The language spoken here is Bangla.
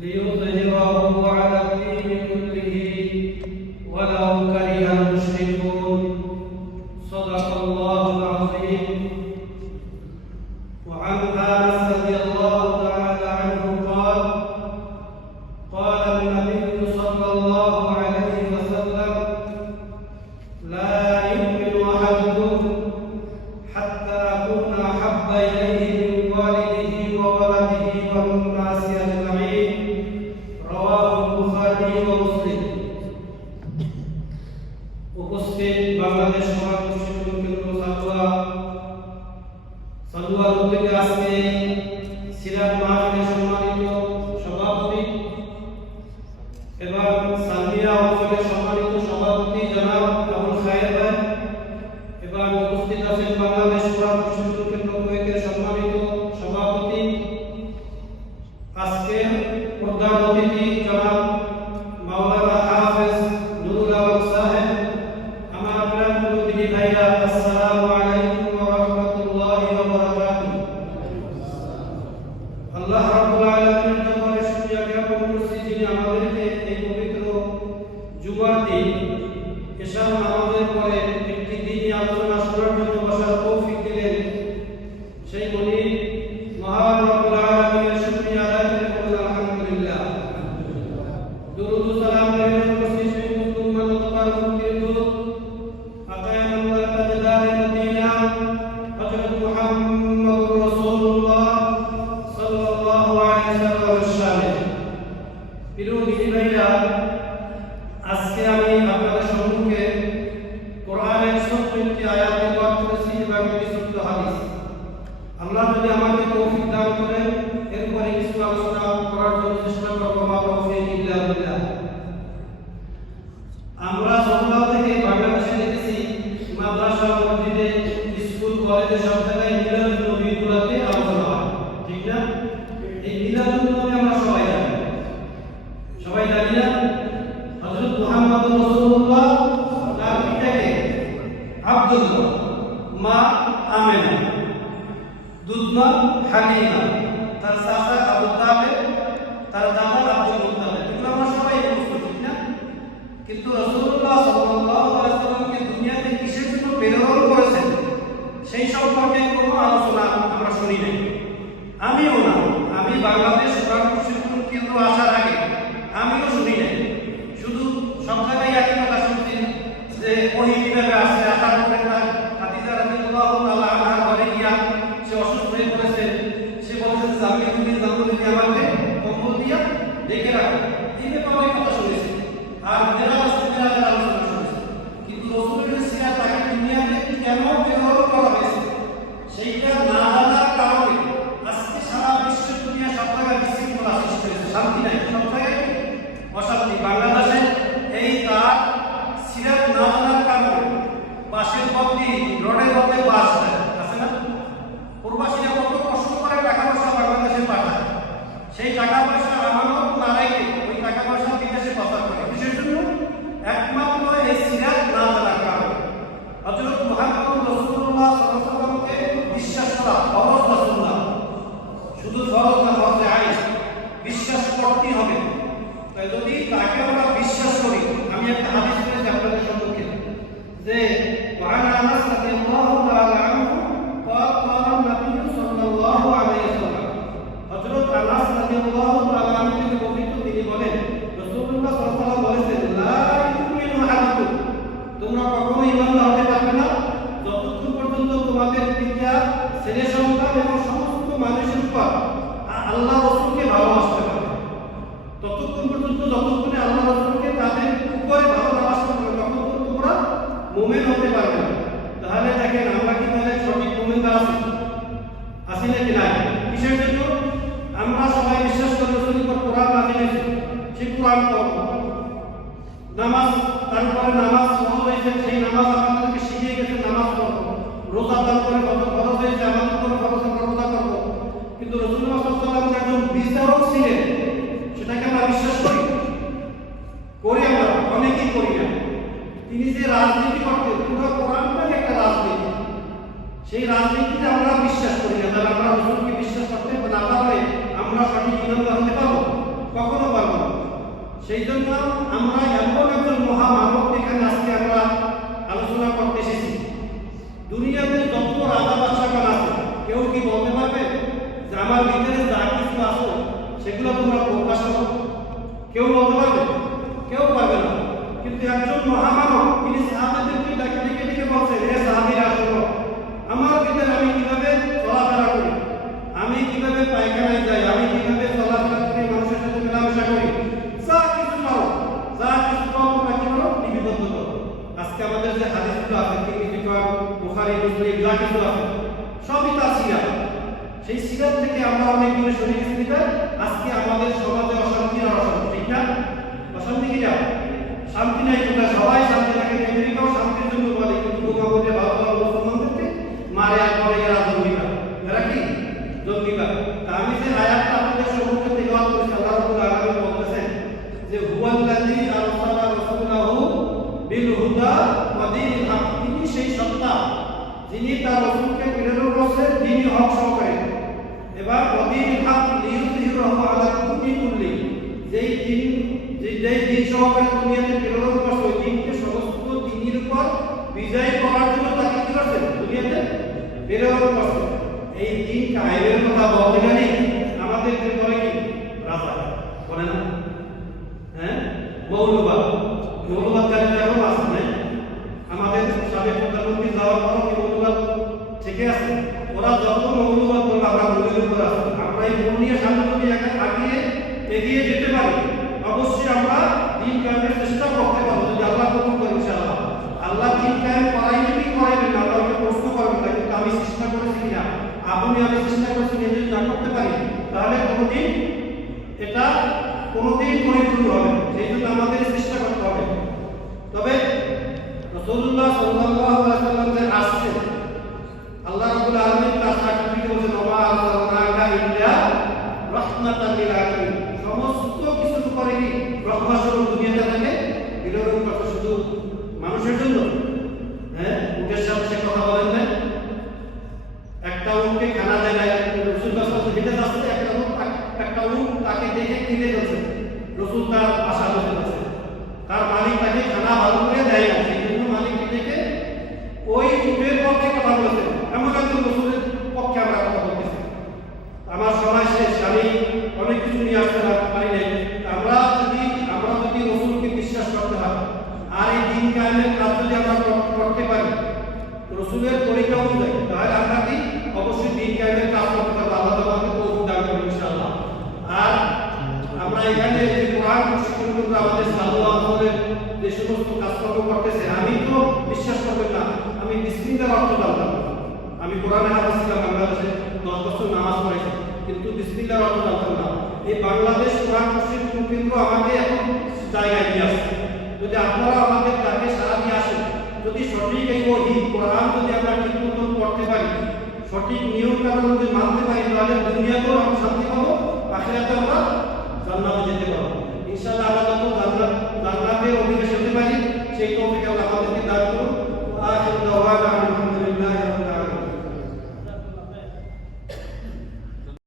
ليظهره على الدين كله ولو كره المشركون صدق الله العظيم. وعن انس رضي الله تعالى عنه قال قال النبي صلى الله عليه وسلم لا يؤمن احدكم حتى اكون احب اليه من والده وولده والناس اجمعين. رواه البخاري ومسلم. উপস্থিত বাংলাদেশ সমাজ প্রশিক্ষণ কেন্দ্র সাদুয়ার উদ্যোগে আজকে সিরাত মাহফিলের সম্মানিত সভাপতি এবং সালমিয়া অঞ্চলের সম্মানিত সভাপতি জনাব আবুল খায়ের ভাই এবং উপস্থিত আছেন বাংলাদেশ সমাজ প্রশিক্ষণ কেন্দ্র কুয়েতের সম্মানিত সভাপতি, আজকে প্রধান অতিথি জনাব মাওলানা হাফেজ নুরুল আলম সাহেব, আমার প্রাণ মুরব্বী ভাইরা, আসসালামু আলাইকুম ওয়া রাহমাতুল্লাহি ওয়া বারাকাতুহু। আল্লাহ রাব্বুল আলামিনের দরবারে শুকরিয়া জ্ঞাপন করছি, যিনি আমাদেরকে এই পবিত্র জুমার দিন এশার নামাজের পরে একটি দিনই আলোচনা শোনার জন্য বসার তৌফিক দিলেন। সেই মনিব মহান রব্বুল আলামিনের শুকরিয়া আদায় করে বলুন আলহামদুলিল্লাহ। দুরূদ ও সালাম প্রেরণ করছি সেই মুসলিম মানবতার মুক্তির দূত আকায়ে নামদার তাজদারে মদিনা হযরত মুহাম্মদুর রাসূলুল্লাহ সাল্লাল্লাহু আলাইহি ওয়াসাল্লামের শানে। প্রিয় দিনী ভাইরা, আজকে আমি আপনাদের সম্মুখে কোরআনের 70টি আয়াত তেলাওয়াত করেছি এবং কিছু হাদিস। আল্লাহ যদি আমাকে তৌফিক দান করেন, এরপরে কিছু আলোচনা করার জন্য চেষ্টা করব। মা তৌফিক ইল্লা বিল্লাহ। আমরা ছোটবেলা থেকে বাংলাদেশে দেখেছি মাদ্রাসা, মসজিদে, স্কুল, কলেজে সব জায়গায় মিলাদুন নবীগুলোতে আলোচনা হয়, ঠিক না? এই মিলাদুন নবী আমরা সবাই জানি না? হযরত মুহাম্মদুর রাসূলুল্লাহ, তার পিতাকে আব্দুল্লাহ, মা আমেনা, দুধমা হালিমা, তার চাচা আবু তালেব, তার দাদা আব্দুল মুত্তালিব। এগুলো আমরা সবাই বুঝতে, ঠিক না? কিন্তু রাসূলুল্লাহ সাল্লাল্লাহু আলাইহি ওয়াসাল্লামকে দুনিয়াতে কিসের জন্য প্রেরণ করেছেন সেই সম্পর্কে কোনো আলোচনা আমরা শুনি নাই। আমিও না, আমি বাংলাদেশ সমাজ প্রশিক্ষণ কেন্দ্র আসার আগে আমিও শুনি নাই। শুধু সব জায়গায় একই কথা শুনছি যে ওহী কিভাবে আসে, আসার পরে খাদিজা রাদিয়াল্লাহু তাআলা আনহা ঘরে গিয়া সে অসুস্থ হয়ে পড়েছে, সে বলেছে যে আমি তুমি জামুলিকে আমাকে কম্বল দিয়া ডেকে রাখো। এই ব্যাপারে অনেক কথা শুনেছি, আর মেরাজের আলোচনা শুনেছি। কিন্তু রাসূলের সিরাত তাকে দুনিয়াতে কেন প্রেরণ করা হয়েছে সেইটা না জানার কারণে আজকে সারা বিশ্ব দুনিয়া সব জায়গায় বিশৃঙ্খলা সৃষ্টি হয়েছে, শান্তি নাই, সব জায়গায় অশান্তি। বাংলাদেশে এই তার সিরাত না জানার কারণে বাসের পথে রোডের মধ্যে বাস দেয়, আছে না? প্রবাসীরা কত কষ্ট করে টাকা পয়সা বাংলাদেশে পাঠায়, সেই টাকা পয়সা আমানত না রেখে ওই টাকা পয়সা বিদেশে পাচার করে। বিশেষ জন্য একমাত্র এই সিরাত না জানার কারণে। হযরত মুহাম্মদ রাসূলুল্লাহ সাল্লাল্লাহু আলাইহি ওয়াসাল্লামকে বিশ্বাস করা ফরজ না সুন্নাহ, শুধু ফরজ না, ফরজে আইন, বিশ্বাস করতেই হবে। তাই যদি তাকে আমরা বিশ্বাস করি, আমি একটা হাদিস পড়েছি আপনাদের সম্মুখে যে وعن انس رضي الله تعالى عنه قال قال النبي صلى الله عليه وسلم। হযরত আনাস রাদিয়াল্লাহু তাআলা আনহু থেকে বর্ণিত, তিনি বলেন রাসূলুল্লাহ সাল্লাল্লাহু আলাইহি ওয়াসাল্লাম বলেছেন, লা ইউমিনু আহাদুকুম, তোমরা কখনো ঈমানদার হতে পারবে না যতক্ষণ পর্যন্ত তোমাদের পিতা, ছেলে সন্তান এবং সমস্ত মানুষের উপর আল্লাহ রাসূলকে ভালোবাসতে পারবে। ততক্ষণ পর্যন্ত যতক্ষণে আল্লাহ রাসূলকে তাদের উপরে ভালোবাসতে পারবে, ততক্ষণ তোমরা মুমিন হতে পারবে না। তাহলে দেখেন আমরা কি তাহলে সঠিক মুমিনদার আছি নাকি নাই? কিসের জন্য? আমরা সবাই বিশ্বাস করি রাসূলের উপর কোরআন নাযিল হয়েছে, সেই কোরআন পড়ব, নামাজ, তারপরে নামাজ ফরজ হয়েছে, সেই নামাজ আমাদেরকে শিখিয়ে গেছে, নামাজ পড়ব, রোজা তারপরে ফরজ হয়েছে, আমাদের উপর ফরজ, আমরা রোজা করব। কিন্তু রাসূলুল্লাহ সাল্লাল্লাহু আলাইহি ওয়াসাল্লাম একজন বিচারক ছিলেন, সেটাকে আমরা বিশ্বাস করি? আমরা অনেকেই করি না। তিনি যে রাজনীতি করতেন, পুরো কোরআনটাই একটা রাজনীতি, সেই রাজনীতিতে আমরা বিশ্বাস করি না। তাহলে আমরা রাসূলকে বিশ্বাস করতে না পারলে আমরা সঠিক ঈমানদার হতে পারবো? কখনো পারবো না। সেই জন্য আমরা এমন একজন মহামানব এখানে আজকে আমরা আলোচনা করতে এসেছি। দুনিয়াতে যত রাজা বাদশাহগণ আছে, কেউ কি বলতে পারবে যে আমার ভিতরে যা কিছু আছে সেগুলো তোমরা প্রকাশ করো? কেউ বলতে পারবে? কেউ পারবে না। কিন্তু একজন মহামানব তিনি সাহাবাদেরকে ডেকে ডেকে ডেকে বলছেন, হে সাহাবীরা শোনো, আমার ভিতরে আমি কিভাবে চলাফেরা করি, আমি কিভাবে পায়খানায় যাই, আমি কিভাবে চলাফেরা করি, মানুষের সাথে মেলামেশা করি, যা কিছু করো, যা কিছু করো তোমরা কি করো? লিপিবদ্ধ করো। আজকে আমাদের যে হাদিসগুলো আছে, বুখারী, মুসলিম, যা কিছু আছে সবই তার সিরাত। সেই সিরাত থেকে আমরা অনেক দূরে সরে গেছি। আজকে আমাদের সমাজে অশান্তি আর অশান্তি, ঠিক না? অশান্তি কি না? শান্তি নাই কোথায়? সবাই শান্তি থাকে, আমেরিকাও শান্তির জন্য বলে, কিন্তু বোমাবুদে ভালো ভালো মুসলমানদেরকে মারে আর পরে এরা জঙ্গিবাদ। এরা কি জঙ্গিবাদ? তা আমি যে আয়াতটা আপনাদের সম্মুখে তেলাওয়াত করেছি, আল্লাহ রাব্বুল আলামিন বলতেছেন যে হুয়াল্লাযী আরসালা রাসূলাহু বিল হুদা ওয়া দীনিল হক, তিনি সেই সত্তা যিনি তার রাসূলকে প্রেরণ করেছেন দ্বীন হক সহকারে, এবার ওয়া দীনিল হক লিইয়ুযহিরাহু আলা কুল্লি, যেই দিন সহকারে দুনিয়াতে প্রেরণ করছে ওই দিনকে সমস্ত দিনের উপর বিজয় করার জন্য তাকে কি করছে? দুনিয়াতে প্রেরণ করছে। এই দিন কায়েমের কথা বলতে গেলে আমাদেরকে বলে কি? রাজা বলে না? হ্যাঁ, মৌলবাদ। মৌলবাদ জানি এখন আছে না? আমাদের সাবেক প্রধানমন্ত্রী যাওয়ার পর কি মৌলবাদ থেকে আছে? ওরা যত মৌলবাদ বলবে আমরা মৌলের উপর আছে। আমরা এই মৌল নিয়ে সামনে যদি এগিয়ে যেতে পারি, অবশ্যই আমরা দিন কায়েমের চেষ্টা করতে পারবো যদি আল্লাহ কবুল করে ইনশাআল্লাহ। আল্লাহ দিন কায়েম করাইবে কি করাইবে না আল্লাহকে প্রশ্ন করবে না, কিন্তু আমি চেষ্টা করেছি কিনা, আমি চেষ্টা করছি যদি না করতে পারি তাহলে কোনোদিন পরিপূর্ণ হবে। সেই জন্য আমাদের চেষ্টা করতে হবে। তবে রাসূলুল্লাহ সাল্লাল্লাহু আলাইহি ওয়াসাল্লাম যে আসছেন, আল্লাহ রাব্বুল আলামিন তার সার্টিফিকেট বলেছেন ওয়া আরসালনাকা ইল্লা রাহমাতাল লিল আলামিন, সমস্ত কিছুর উপরে কি রহমত স্বরূপ দুনিয়াতে থাকে বিরোধন করতে, শুধু মানুষের জন্য। হ্যাঁ, উটের সাথে সে কথা বলেন না, একটা উটকে খানা দেয় না, রাসূলুল্লাহ সাল্লাল্লাহু আলাইহি ওয়াসাল্লাম যাচ্ছে, একটা উট তাকে দেখে কিনে যাচ্ছে, রাসূল তার আশা করতে যাচ্ছে, তার মালিক তাকে খানা ভালো করে দেয় না, সেই জন্য মালিককে দেখে ওই উটের পক্ষে কথা বলেছেন। এমন একজন রাসূলের পক্ষে আমরা কথা বলতেছি। আমার সময় শেষ, আমি অনেক কিছু নিয়ে আসতে পারি নাই। আমরা যদি রাসূলকে বিশ্বাস করতে হয় আর এই দিন কায়েমের কাজ যদি আমরা করতে পারি রাসূলের তরিকা অনুযায়ী, তাহলে আমরা কি অবশ্যই দিন কায়েমের কাজ করতে পারবো। আল্লাহ তাআলাকে তৌফিক দান করুন ইনশাআল্লাহ। আর আমরা এখানে যে কোরআন প্রশিক্ষণ কেন্দ্র আমাদের সাল্লাল্লাহু আলাইহি ওয়াসাল্লামের যে সমস্ত কাজকর্ম করতেছে, আমি তো বিশ্বাস করবেন না, আমি বিসমিল্লাহর অর্থ জানতাম। আমি কোরআনে হাফেজ ছিলাম, বাংলাদেশে 10 বছর নামাজ পড়েছি, কিন্তু বিসমিল্লাহর অর্থ জানতাম না। এই বাংলাদেশ কোরআন প্রশিক্ষণ কেন্দ্র আমাকে এখন জায়গায় নিয়ে আসছে। যদি আপনারা আমাদের তাকে সারা দিয়ে আসেন, যদি সঠিক এই ওহী কোরআন যদি আমরা ঠিক মতো পড়তে পারি, সঠিক নিয়ম কানুন যদি মানতে পারি, তাহলে দুনিয়াতেও আমরা শান্তি পাবো, আখিরাতেও আমরা জান্নাতে যেতে পারবো ইনশাআল্লাহ।